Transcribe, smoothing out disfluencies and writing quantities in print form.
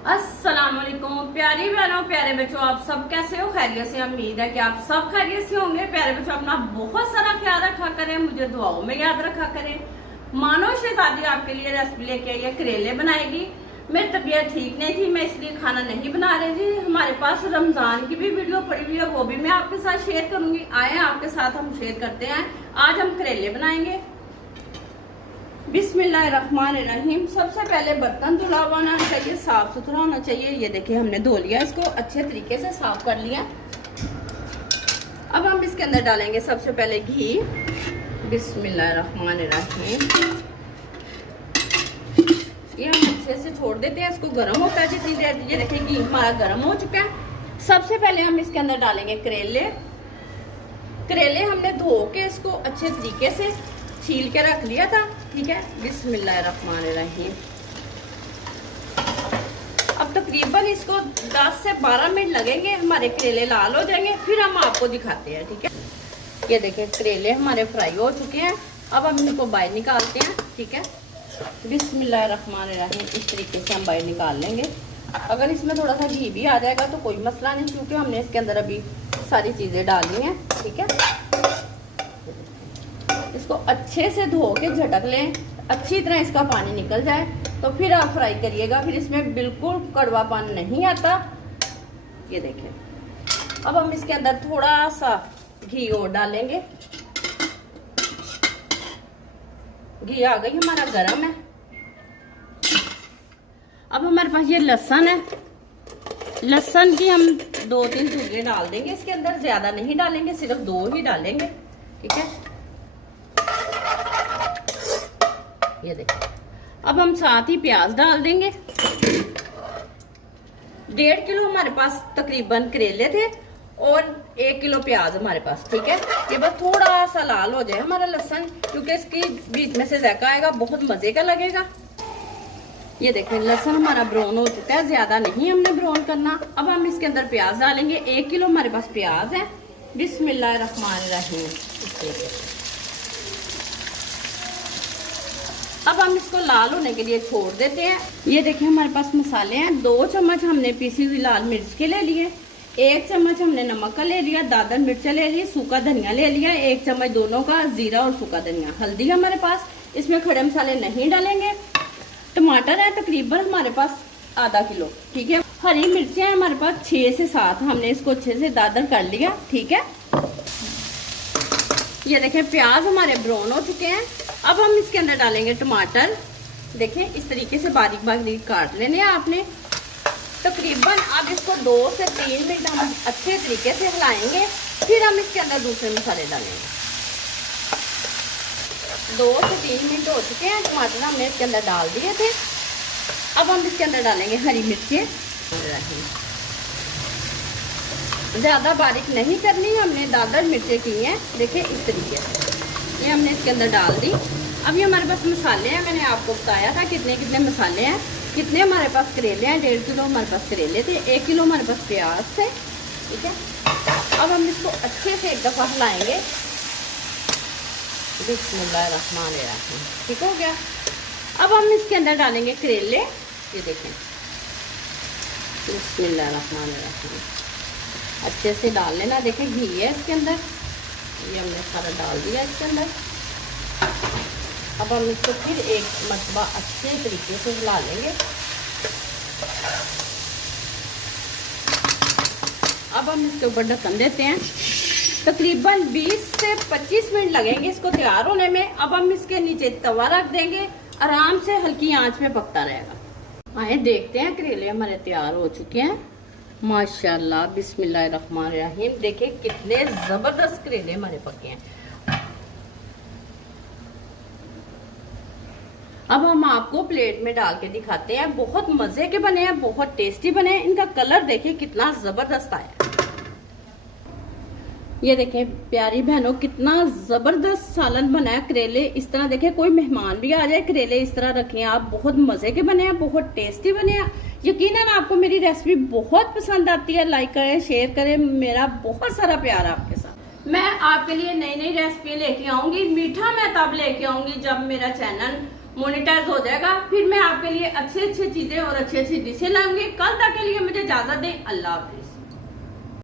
अस्सलाम वालेकुम प्यारी बहनों प्यारे बच्चों, आप सब कैसे हो? खैरियत से? उम्मीद है कि आप सब खैरियत से होंगे। प्यारे बच्चों, अपना बहुत सारा ख्याल रखा करें, मुझे दुआओं में याद रखा करें। मानो शहजादी आपके लिए रेसिपी लेके आई है, करेले बनाएगी। मेरी तबीयत ठीक नहीं थी, मैं इसलिए खाना नहीं बना रही थी। हमारे पास रमजान की भी वीडियो पड़ी हुई है, वो भी मैं आपके साथ शेयर करूंगी। आए आपके साथ हम शेयर करते हैं। आज हम करेले बनाएंगे। बिस्मिल्लाहिर्रहमानिर्रहीम। सबसे पहले बर्तन धुला हुआ होना चाहिए, साफ सुथरा होना चाहिए। ये देखिए हमने धो लिया, इसको अच्छे तरीके से साफ कर लिया। अब हम इसके अंदर डालेंगे सबसे पहले घी। बिस्मिल्लाहिर्रहमानिर्रहीम। ये हम अच्छे से छोड़ देते हैं, इसको गर्म होता है जितनी देर। ये देखिए घी हमारा गर्म हो चुका है। सबसे पहले हम इसके अंदर डालेंगे करेले। करेले हमने धो के इसको अच्छे तरीके से छील के रख लिया था, ठीक है। बिस्मिल्लाहिर्रहमानिर्रहीम। अब तकरीबन इसको 10 से 12 मिनट लगेंगे, हमारे करेले लाल हो जाएंगे, फिर हम आपको दिखाते हैं, ठीक है। ये देखिए करेले हमारे फ्राई हो चुके हैं। अब हम इनको बाहर निकालते हैं, ठीक है। बिस्मिल्लाहिर्रहमानिर्रहीम। इस तरीके से हम बाहर निकाल लेंगे। अगर इसमें थोड़ा सा घी भी आ जाएगा तो कोई मसला नहीं, क्योंकि हमने इसके अंदर अभी सारी चीजें डाली हैं, ठीक है। इसको अच्छे से धो के झटक लें, अच्छी तरह इसका पानी निकल जाए, तो फिर आप फ्राई करिएगा। फिर इसमें बिल्कुल कड़वापन नहीं आता। ये देखें। अब हम इसके अंदर थोड़ा सा घी और डालेंगे। घी आ गई हमारा गरम है। अब हमारे पास ये लहसुन है। लहसुन की हम 2-3 टुकड़े डाल देंगे इसके अंदर, ज्यादा नहीं डालेंगे, सिर्फ 2 ही डालेंगे, ठीक है। ये देखिए। अब हम साथ ही प्याज डाल देंगे। 1.5 किलो हमारे पास तकरीबन करेले थे और 1 किलो प्याज हमारे पास, ठीक है। ये बस थोड़ा सा लाल हो जाए हमारा लहसुन, क्योंकि इसकी बीच में से जायका आएगा, बहुत मजे का लगेगा। ये देखिए लहसुन हमारा ब्राउन हो चुका है, ज्यादा नहीं हमने ब्राउन करना। अब हम इसके अंदर प्याज डालेंगे। 1 किलो हमारे पास प्याज है। बिस्मिल्लाहिर्रहमानिर्रहीम। इस तरीके से अब हम इसको लाल होने के लिए छोड़ देते हैं। ये देखिए हमारे पास मसाले हैं। 2 चम्मच हमने पीसी हुई लाल मिर्च के ले लिए, 1 चम्मच हमने नमक का ले लिया, दादर मिर्चा ले ली, सूखा धनिया ले लिया, 1 चम्मच दोनों का जीरा और सूखा धनिया। हल्दी हमारे पास, इसमें खड़े मसाले नहीं डालेंगे। टमाटर है तकरीबन हमारे पास आधा किलो, ठीक है। हरी मिर्चें हैं हमारे पास 6 से 7, हमने इसको अच्छे से दादर कर लिया, ठीक है। ये देखें प्याज हमारे ब्राउन हो चुके हैं। अब हम इसके अंदर डालेंगे टमाटर। देखें इस तरीके से बारीक बारीक काट लेने हैं आपने। तकरीबन अब इसको 2 से 3 मिनट हम अच्छे तरीके से हिलाएंगे, फिर हम इसके अंदर दूसरे मसाले डालेंगे। 2 से 3 मिनट हो चुके हैं। टमाटर हमने इसके अंदर डाल दिए थे। अब हम इसके अंदर डालेंगे हरी मिर्चें। ज्यादा बारीक नहीं करनी, हमने दादर मिर्चें की हैं, देखिए इस तरीके से। ये हमने इसके अंदर डाल दी। अब ये हमारे पास मसाले हैं, मैंने आपको बताया था कितने कितने मसाले हैं। कितने हमारे पास करेले हैं, 1.5 किलो हमारे पास करेले थे, 1 किलो हमारे पास प्याज थे, ठीक है। अब हम इसको अच्छे से एक दफा हिलाएंगे। बिस्मिल्लाहिर्रहमानिर्रहीम। ठीक हो गया। अब हम इसके अंदर डालेंगे करेले। ये देखें बिस्मिल्लाहिर्रहमानिर्रहीम। अच्छे से डाल लेना। देखें घी है इसके अंदर, ये हमने सारा डाल दिया इसके अंदर। अब हम इसको फिर एक मरतबा अच्छे तरीके से हिला लेंगे। अब हम इसके ऊपर ढक्कन देते हैं। तकरीबन 20 से 25 मिनट लगेंगे इसको तैयार होने में। अब हम इसके नीचे तवा रख देंगे, आराम से हल्की आंच में पकता रहेगा। आए देखते हैं, करेले हमारे तैयार हो चुके हैं माशाल्लाह। बिस्मिल्लाहिर्रहमानिर्रहीम। देखिए कितने जबरदस्त करेले हमारे पके हैं। अब हम आपको प्लेट में डाल के दिखाते हैं। बहुत मजे के बने हैं, बहुत टेस्टी बने हैं। इनका कलर देखिए कितना जबरदस्त आया। ये देखें प्यारी बहनों कितना जबरदस्त सालन बना है। करेले इस तरह देखें, कोई मेहमान भी आ जाए करेले इस तरह रखें आप, बहुत मजे के बने हैं, बहुत टेस्टी बने हैं। यकीनन आपको मेरी रेसिपी बहुत पसंद आती है। लाइक करें, शेयर करें। मेरा बहुत सारा प्यार आपके साथ। मैं आपके लिए नई नई रेसिपी लेके आऊंगी। मीठा मैं तब लेके आऊंगी जब मेरा चैनल मोनेटाइज हो जाएगा, फिर मैं आपके लिए अच्छी अच्छी चीजें और अच्छी अच्छी डिशें लाऊंगी। कल तक के लिए मुझे इजाजत दें, अल्लाह हाफिज।